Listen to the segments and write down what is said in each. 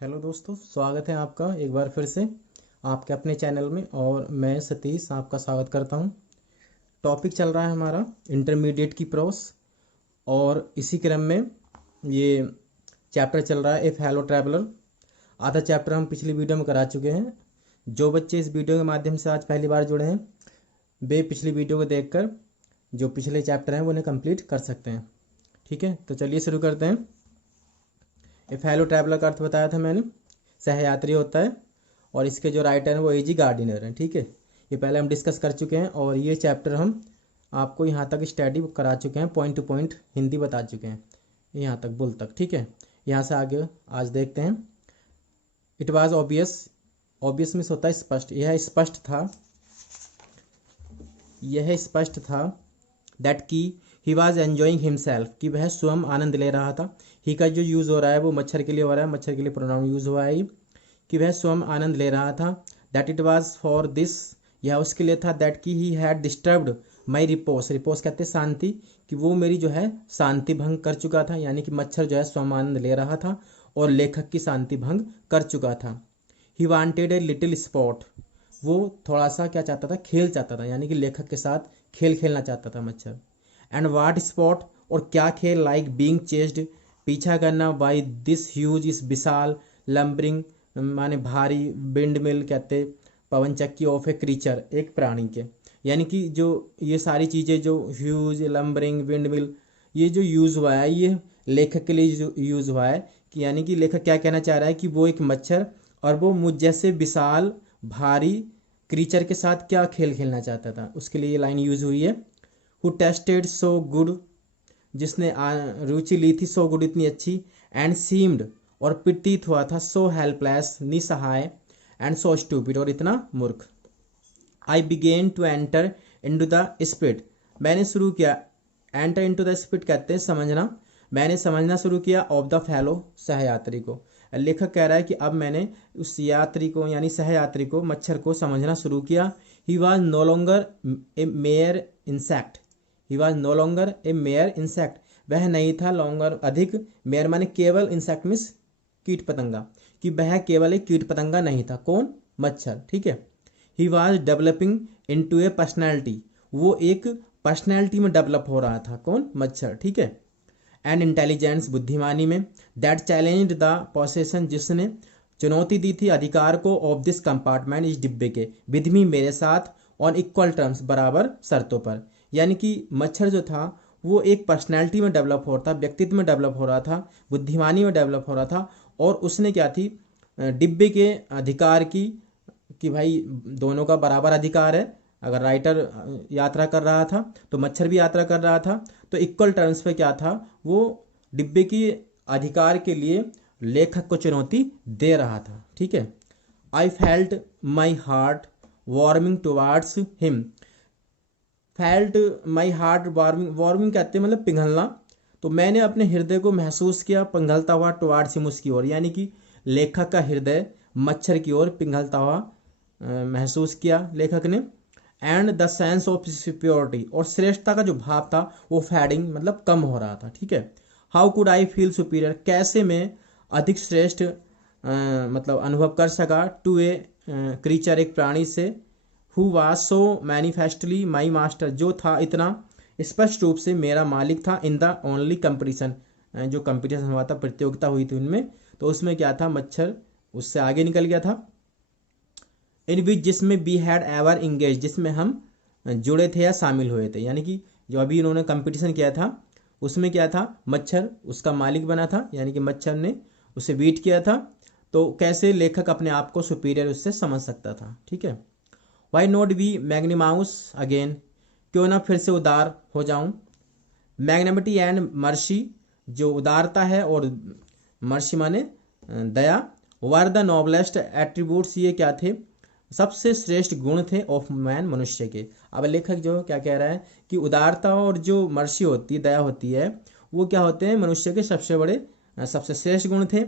Hello दोस्तों, स्वागत है आपका एक बार फिर से आपके अपने चैनल में। और मैं सतीश आपका स्वागत करता हूं। टॉपिक चल रहा है हमारा इंटरमीडिएट की प्रोस, और इसी क्रम में ये चैप्टर चल रहा है ए फेलो ट्रैवलर। आधा चैप्टर हम पिछली वीडियो में करा चुके हैं। जो बच्चे इस वीडियो के माध्यम से आज पहली बार जुड़े हैं, वे पिछली वीडियो को देखकर जो पिछले चैप्टर हैं वो उन्हें कंप्लीट कर सकते हैं। ठीक है, तो चलिए शुरू करते हैं। ए फेलो ट्रैवलर का अर्थ बताया था मैंने, सहयात्री होता है। और इसके जो राइटर हैं वो एजी गार्डिनर हैं। ठीक है, ये पहले हम डिस्कस कर चुके हैं और ये चैप्टर हम आपको यहाँ तक स्टडी करा चुके हैं, पॉइंट टू पॉइंट हिंदी बता चुके हैं, यहाँ तक बुल तक। ठीक है, यहाँ से आगे आज देखते हैं। It was obvious, obvious means होता है स्पष्ट, यह स्पष्ट था दैट की ही वॉज एन्जॉइंग हिमसेल्फ, कि वह स्वयं आनंद ले रहा था। ही का जो यूज़ हो रहा है वो मच्छर के लिए हो रहा है, मच्छर के लिए प्रोनाउन यूज़ हुआ है कि वह स्वयं आनंद ले रहा था। That it was for this, यह उसके लिए था। दैट की he had disturbed my repose, repose कहते हैं शांति, कि वो मेरी जो है शांति भंग कर चुका था, यानी कि मच्छर जो है स्वयं आनंद ले रहा था और लेखक की शांति भंग कर चुका था। He wanted a little spot, वो थोड़ा सा क्या चाहता था, खेल चाहता था, यानी कि लेखक के साथ खेल खेलना चाहता था मच्छर। एंड वाट स्पॉट, और क्या खेल, लाइक बीइंग चेस्ड, पीछा करना, बाई दिस ह्यूज, इस विशाल, लंबरिंग माने भारी, विंड मिल कहते पवन चक्की, ऑफ ए क्रीचर, एक प्राणी के। यानी कि जो ये सारी चीज़ें जो ह्यूज, लंबरिंग, विंड मिल, ये जो यूज़ हुआ है ये लेखक के लिए जो यूज़ हुआ है, कि यानी कि लेखक क्या कहना चाह रहा है कि वो एक मच्छर और वो मुझ जैसे विशाल भारी क्रीचर के साथ क्या खेल खेलना चाहता था, उसके लिए ये लाइन यूज़ हुई है। हु टेस्टेड सो गुड, जिसने रुचि ली थी, सो गुड इतनी अच्छी, एंड सीम्ड और प्रतीत हुआ था, सो हेल्पलेस निसहाय, एंड सो स्टूपिड और इतना मूर्ख। I began to enter into the spirit, मैंने शुरू किया, एंटर इनटू द स्पिरिट कहते हैं समझना, मैंने समझना शुरू किया, ऑफ द फेलो सहयात्री को। लेखक कह रहा है कि अब मैंने उस यात्री को यानी सहयात्री को, मच्छर को समझना शुरू किया। He was no longer a mere insect, he was no longer a mere insect, वह नहीं था लॉन्गर अधिक, मेयर माने केवल, इंसेक्ट मीन्स कीट पतंगा, कि वह केवल एक कीट पतंगा नहीं था। कौन? मच्छर। ठीक है, he was developing into A personality, वो एक पर्सनैलिटी में डेवलप हो रहा था। कौन? मच्छर। ठीक है, एंड इंटेलिजेंस, बुद्धिमानी में, दैट चैलेंज द पोसेशन, जिसने चुनौती दी थी अधिकार को, ऑफ दिस कंपार्टमेंट, इस डिब्बे के, विद मी, मेरे साथ, ऑन इक्वल टर्म्स, बराबर शर्तों पर। यानी कि मच्छर जो था वो एक पर्सनैलिटी में डेवलप हो रहा था, व्यक्तित्व में डेवलप हो रहा था, बुद्धिमानी में डेवलप हो रहा था, और उसने क्या थी, डिब्बे के अधिकार की, कि भाई दोनों का बराबर अधिकार है। अगर राइटर यात्रा कर रहा था तो मच्छर भी यात्रा कर रहा था, तो इक्वल टर्म्स पे क्या था, वो डिब्बे की अधिकार के लिए लेखक को चुनौती दे रहा था। ठीक है, I felt my heart warming towards him, felt my heart warming, warming कहते हैं मतलब पिघलना, तो मैंने अपने हृदय को महसूस किया पिघलता हुआ, टुवार्ड्स हिम, उसकी ओर, यानी कि लेखक का हृदय मच्छर की ओर पिघलता हुआ महसूस किया लेखक ने। And the sense of security, और श्रेष्ठता का जो भाव था वो फैडिंग मतलब कम हो रहा था। ठीक है, how could I feel superior, कैसे मैं अधिक श्रेष्ठ मतलब अनुभव कर सका, टू ए क्रीचर, एक प्राणी से, who was so manifestly my master, जो था इतना स्पष्ट रूप से मेरा मालिक था, इन द ओनली कंपटीशन, जो कंपटीशन हुआ था, प्रतियोगिता हुई थी उनमें, तो उसमें क्या था, मच्छर उससे आगे निकल गया था। इन विच, जिसमें बी हैड एवर इंगेज, जिसमें हम जुड़े थे या शामिल हुए थे, यानी कि जो अभी इन्होंने कंपटीशन किया था उसमें क्या था, मच्छर उसका मालिक बना था, यानी कि मच्छर ने उसे बीट किया था। तो कैसे लेखक अपने आप को सुपीरियर उससे समझ सकता था। ठीक है, वाई नॉट बी मैग्नीमाउस अगेन, क्यों ना फिर से उदार हो जाऊं। मैग्नेमिटी एंड मर्शी, जो उदारता है, और मर्शी माने दया, वर द नोबलेस्ट एट्रीब्यूट्स, ये क्या थे, सबसे श्रेष्ठ गुण थे, ऑफ मैन, मनुष्य के। अब लेखक जो क्या कह रहा है कि उदारता और जो मर्शी होती है, दया होती है, वो क्या होते हैं, मनुष्य के सबसे बड़े सबसे श्रेष्ठ गुण थे।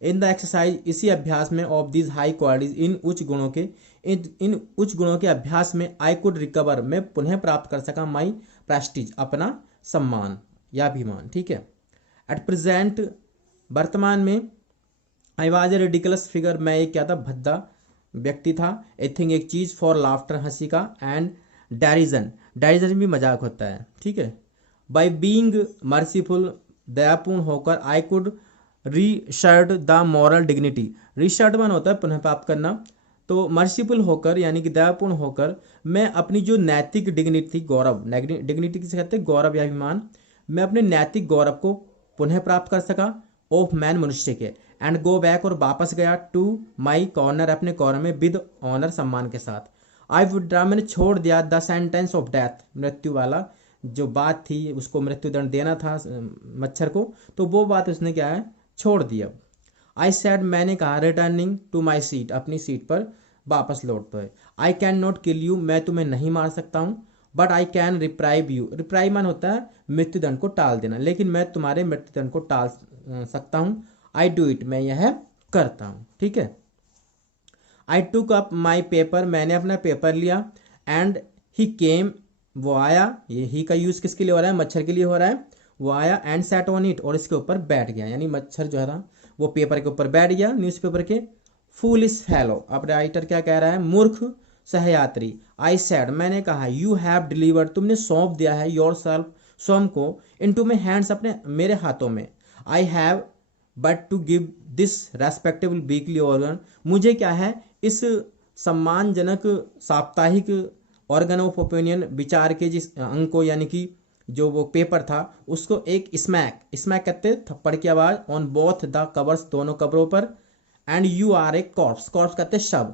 इन द एक्सरसाइज, इसी अभ्यास में, ऑफ दिस हाई क्वालिटीज, इन उच्च गुणों के, इन उच्च गुणों के अभ्यास में, आई कुड रिकवर, मैं पुनः प्राप्त कर सका, माई प्रेस्टीज, अपना सम्मान या अभिमान। ठीक है, एट प्रेजेंट, वर्तमान में, I was a ridiculous figure, मैं एक क्या था, भद्दा व्यक्ति था। ए थिंग, एक चीज, फॉर लाफ्टर, हंसी का, एंड डैरिजन, डैरिजन भी मजाक होता है, ठीक है। बाई बींग मर्सीफुल, दयापूर्ण होकर, I could reassert the moral dignity, reassert मन होता है पुनः प्राप्त करना, तो मर्सीफुल होकर यानी कि दयापूर्ण होकर मैं अपनी जो नैतिक डिग्निटी थी, गौरव, डिग्निटी किसे कहते हैं, गौरव या अभिमान, मैं अपने नैतिक गौरव को पुनः प्राप्त कर सका, ऑफ मैन, मनुष्य के, एंड गो बैक, और वापस गया, टू माई कॉर्नर, अपने कॉर्नर में, विद ऑनर, सम्मान के साथ। आई विड्रा, मैंने छोड़ दिया, द सेंटेंस ऑफ डेथ, मृत्यु वाला जो बात थी, उसको मृत्युदंड देना था मच्छर को, तो वो बात उसने क्या है, छोड़ दिया। आई सैड, मैंने कहा, रिटर्निंग टू माई सीट, अपनी सीट पर वापस लौटते हुए। I can not kill you, मैं तुम्हें नहीं मार सकता हूँ, but I can reprieve you, reprieve मान होता है मृत्युदंड को टाल देना, लेकिन मैं तुम्हारे मृत्युदंड को टाल सकता हूँ। आई डू इट, मैं यह करता हूँ, ठीक है। आई टुक अप माई पेपर, मैंने अपना पेपर लिया, एंड ही केम, वो आया, ये ही का यूज किसके लिए हो रहा है, मच्छर के लिए हो रहा है, वो आया, एंड सेट ऑन इट, और इसके ऊपर बैठ गया, यानी मच्छर जो है ना वो पेपर के ऊपर बैठ गया, न्यूज़पेपर के। फूलिश फेलो, अब राइटर क्या कह रहा है, मूर्ख सहयात्री। आई सैड, मैंने कहा, यू हैव डिलीवर्ड, तुमने सौंप दिया है, योर सेल्फ, स्वयं को, इनटू माई हैंड्स, अपने मेरे हाथों में। I have but to give this respectable weekly organ, मुझे क्या है, इस सम्मानजनक साप्ताहिक ऑर्गन ऑफ ओपिनियन, विचार के जिस अंक को, यानी कि जो वो पेपर था उसको एक स्मैक, स्मैक कहते थप्पड़ की आवाज, ऑन बोथ द कवर्स, दोनों कवरों पर, and you are a corpse, corpse कहते शव।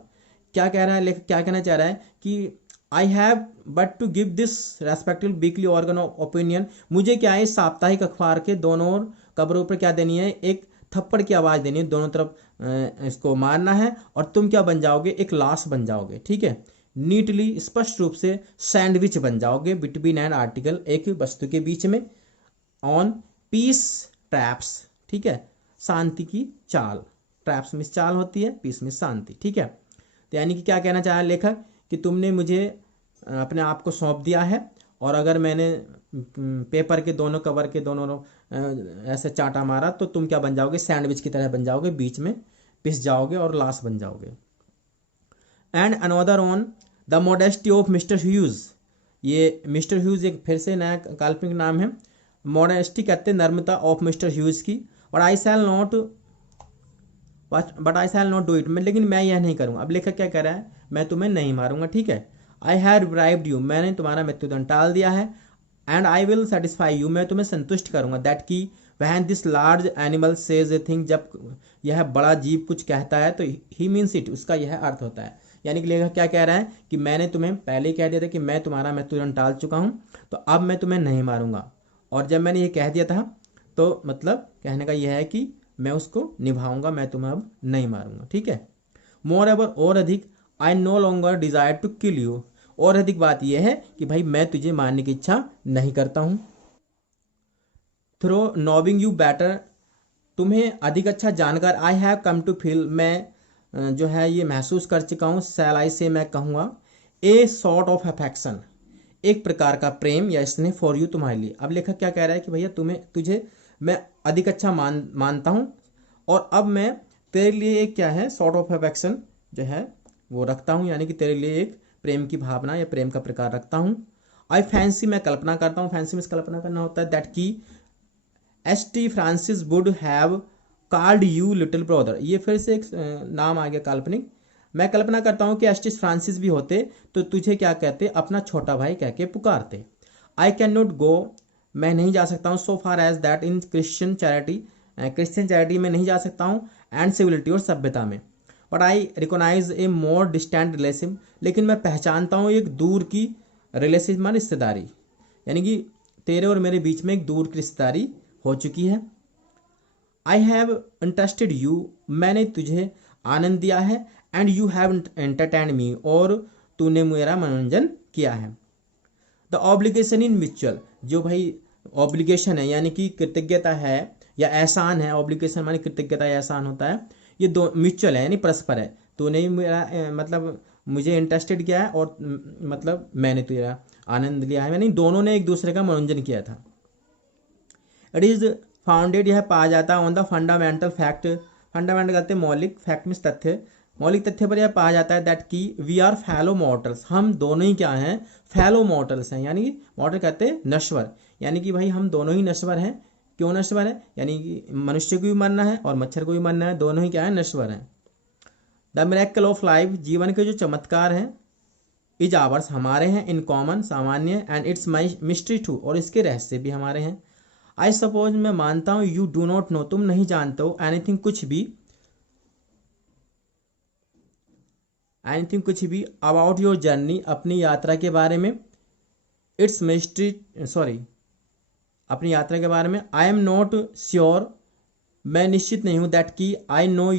क्या कह रहा है लेखक, क्या कहना चाह रहा है कि I have but to give this respective weekly organ of opinion, मुझे क्या है, साप्ताहिक अखबार के दोनों कवरों पर क्या देनी है, एक थप्पड़ की आवाज देनी है, दोनों तरफ इसको मारना है, और तुम क्या बन जाओगे, एक लाश बन जाओगे, ठीक है। नीटली, स्पष्ट रूप से, सैंडविच बन जाओगे, बिटवीन एन आर्टिकल, एक वस्तु के बीच में, ऑन पीस ट्रैप्स, ठीक है, शांति की चाल, ट्रैप्स में चाल होती है, पीस में शांति, ठीक है। तो यानी कि क्या कहना चाहा लेखक कि तुमने मुझे अपने आप को सौंप दिया है, और अगर मैंने पेपर के दोनों कवर के दोनों ऐसे चाटा मारा तो तुम क्या बन जाओगे, सैंडविच की तरह बन जाओगे, बीच में पिस जाओगे और लाश बन जाओगे। And another on the modesty of mister huge, ये मिस्टर ह्यूज एक फिर से नया काल्पनिक नाम है, मॉडेस्टी कहते हैं नर्मता ऑफ मिस्टर ह्यूज की, और I shall not, but I shall not do it, लेकिन मैं यह नहीं करूँगा। अब लेखक क्या कह रहा है, मैं तुम्हें नहीं मारूंगा, ठीक है। आई हैव रिप्राइव्ड यू, मैंने तुम्हारा मृत्युदंड टाल दिया है, and I will satisfy you, मैं तुम्हें संतुष्ट करूंगा, दैट की when this large animal says a thing, जब यह बड़ा जीव कुछ कहता है तो ही मीन्स इट, उसका यह अर्थ होता है। यानी कि लेखक क्या कह रहा है कि मैंने तुम्हें पहले ही कह दिया था कि मैं तुम्हारा मृत्युदंड टाल चुका हूं, तो अब मैं तुम्हें नहीं मारूंगा, और जब मैंने ये कह दिया था तो मतलब कहने का यह है कि मैं उसको निभाऊंगा, मैं तुम्हें अब नहीं मारूंगा, ठीक है। मोर एवर, और अधिक, I no longer desire to kill you, और अधिक बात यह है कि भाई मैं तुझे मारने की इच्छा नहीं करता हूं। थ्रो नोविंग यू बेटर, तुम्हें अधिक अच्छा जानकर, I have come to feel, मैं जो है ये महसूस कर चुका हूँ, सैल आई से, मैं कहूँगा, ए सॉर्ट ऑफ अफेक्शन, एक प्रकार का प्रेम या स्नेह, फॉर यू, तुम्हारे लिए। अब लेखक क्या कह रहा है कि भैया तुझे मैं अधिक अच्छा मानता हूँ, और अब मैं तेरे लिए एक क्या है, सॉर्ट ऑफ अफेक्शन जो है वो रखता हूँ, यानी कि तेरे लिए एक प्रेम की भावना या प्रेम का प्रकार रखता हूँ। आई फैंसी, मैं कल्पना करता हूँ, फैंसी में कल्पना करना होता है, दैट की S T Francis would have called you little brother, ये फिर से एक नाम आ गया काल्पनिक। मैं कल्पना करता हूँ कि एस टी फ्रांसिस भी होते तो तुझे क्या कहते, अपना छोटा भाई कह के पुकारते। आई कैन नॉट गो, मैं नहीं जा सकता हूँ, so far as that in Christian charity, Christian charity में नहीं जा सकता हूँ, एंड सिविलिटी, और सभ्यता में। But I recognise A more distant relation, लेकिन मैं पहचानता हूँ एक दूर की रिलेशन मान रिश्तेदारी, यानी कि तेरे और मेरे बीच में एक दूर की रिश्तेदारी हो चुकी है। आई हैव इंटरेस्टेड यू, मैंने तुझे आनंद दिया है, and you have entertain me, और तूने मेरा मनोरंजन किया है। द ऑब्लिगेशन इन म्यूचुअल, जो भाई ऑब्लिगेशन है यानी कि कृतज्ञता है या एहसान है, ऑब्लिगेशन मानी कृतज्ञता या एहसान होता है, ये दो म्यूचुअल है यानी परस्पर है। तूने मेरा मतलब मुझे इंटरेस्टेड किया है, और मतलब मैंने तेरा आनंद लिया है, यानी दोनों ने एक दूसरे का मनोरंजन किया था। इट इज फाउंडेड, यह पाया जाता है, on the fundamental fact, fundamental कहते हैं मौलिक, फैक्ट मीन्स तथ्य। मौलिक तथ्य पर यह पाया जाता है दैट की वी आर फेलो मॉर्टल्स, हम दोनों ही क्या हैं, फेलो मॉर्टल्स हैं, यानी कि मॉर्टल कहते हैं नश्वर, यानी कि भाई हम दोनों ही नश्वर हैं। क्यों नश्वर है, यानी कि मनुष्य को भी मरना है और मच्छर को भी मरना है, दोनों ही क्या है, नश्वर हैं। द मिरेकल ऑफ लाइफ, जीवन के जो चमत्कार हैं, इज आवर्स, हमारे हैं, इन कॉमन, सामान्य, and it's my mystery too, और इसके रहस्य भी हमारे हैं। आई सपोज, मैं मानता हूँ, यू डू नॉट नो, तुम नहीं जानते हो, एनीथिंग, कुछ भी, एनीथिंग कुछ भी, अबाउट योर जर्नी, अपनी यात्रा के बारे में, इट्स मिस्ट्री, सॉरी, अपनी यात्रा के बारे में। आई एम नॉट श्योर, मैं निश्चित नहीं हूँ, दैट की I know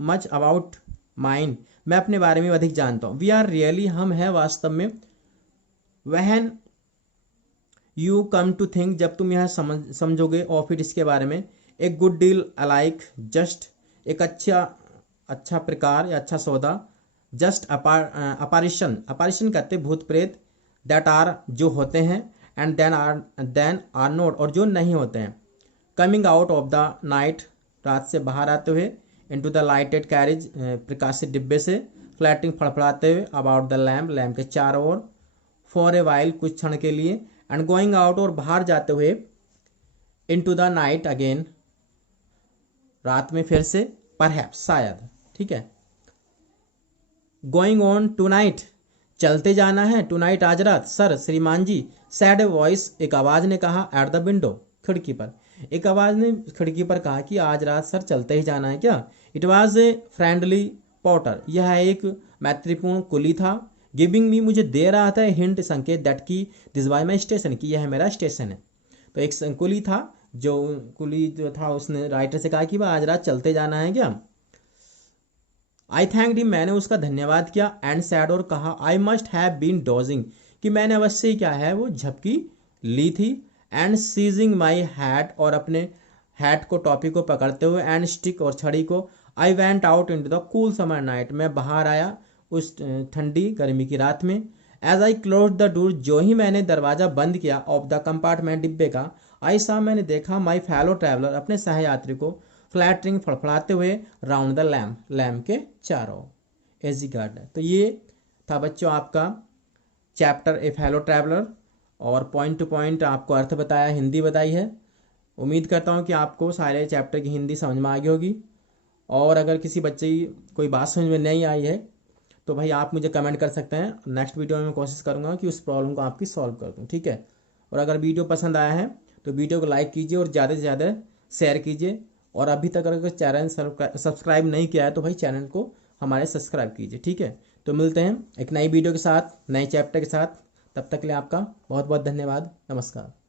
much about mine, मैं अपने बारे में अधिक जानता हूँ। वी आर रियली, हम हैं वास्तव में। वहन यू कम टू थिंक, जब तुम यह समझोगे, ऑफ इट, इसके बारे में, एक गुड डील अलाइक, जस्ट, एक अच्छा प्रकार या अच्छा सौदा, जस्ट अपारिशन कहते भूत प्रेत, दैट आर, जो होते हैं, एंड देन आर नोट, और जो नहीं होते हैं, coming out of the night, रात से बाहर आते हुए, इनटू द लाइटेड कैरेज, प्रकाशित डिब्बे से, फ्लैटिंग, फड़फड़ाते हुए, अबाउट द लैम्प, लैम्प के चारों ओर, फॉर ए वाइल, कुछ क्षण के लिए, एंड गोइंग आउट, और बाहर जाते हुए, इनटू द नाइट अगेन, रात में फिर से, परहैप्स, शायद, ठीक है। गोइंग ऑन टू नाइट, चलते जाना है, टू नाइट, आज रात, सर, श्रीमान जी, सैड वॉइस, एक आवाज ने कहा, एट द विंडो, खिड़की पर, एक आवाज ने खिड़की पर कहा कि आज रात सर चलते ही जाना है क्या। It was a friendly Potter, यह एक मैत्रीपूर्ण कुली था, गिविंग मी, मुझे दे रहा था, हिंट, संकेत, दैट की दिस वाई माई स्टेशन, की यह मेरा स्टेशन है। तो एक कुली था, जो कुली जो था, उसने राइटर से कहा कि वह आज रात चलते जाना है क्या। आई थैंक हिम, मैंने उसका धन्यवाद किया, एंड सैड, और कहा, I must have been dozing, कि मैंने अवश्य ही क्या है वो झपकी ली थी, एंड सीजिंग माई हैट, और अपने हैट को, टॉपी को पकड़ते हुए, एंड स्टिक, और छड़ी को, I went out into the cool summer night, मैं बाहर आया उस ठंडी गर्मी की रात में। As I close the door, जो ही मैंने दरवाजा बंद किया, ऑफ द कंपार्टमेंट, डिब्बे का, आई सा, मैंने देखा, माई फेलो ट्रैवलर, अपने सहयात्री को, फ्लैटरिंग, फड़फड़ाते हुए, राउंड द लैम्प, लैम्प के चारों, एज ही गार्डन। तो ये था बच्चों आपका चैप्टर ए फेलो ट्रैवलर, और पॉइंट टू पॉइंट आपको अर्थ बताया, हिंदी बताई है। उम्मीद करता हूँ कि आपको सारे चैप्टर की हिंदी समझ में आ गई होगी, और अगर किसी बच्चे की कोई बात समझ में नहीं आई है तो भाई आप मुझे कमेंट कर सकते हैं। नेक्स्ट वीडियो में मैं कोशिश करूँगा कि उस प्रॉब्लम को आपकी सॉल्व कर दूँ, ठीक है। और अगर वीडियो पसंद आया है तो वीडियो को लाइक कीजिए और ज़्यादा से ज़्यादा शेयर कीजिए, और अभी तक अगर चैनल सब्सक्राइब नहीं किया है तो भाई चैनल को हमारे सब्सक्राइब कीजिए, ठीक है। तो मिलते हैं एक नई वीडियो के साथ, नए चैप्टर के साथ, तब तक के लिए आपका बहुत बहुत धन्यवाद, नमस्कार।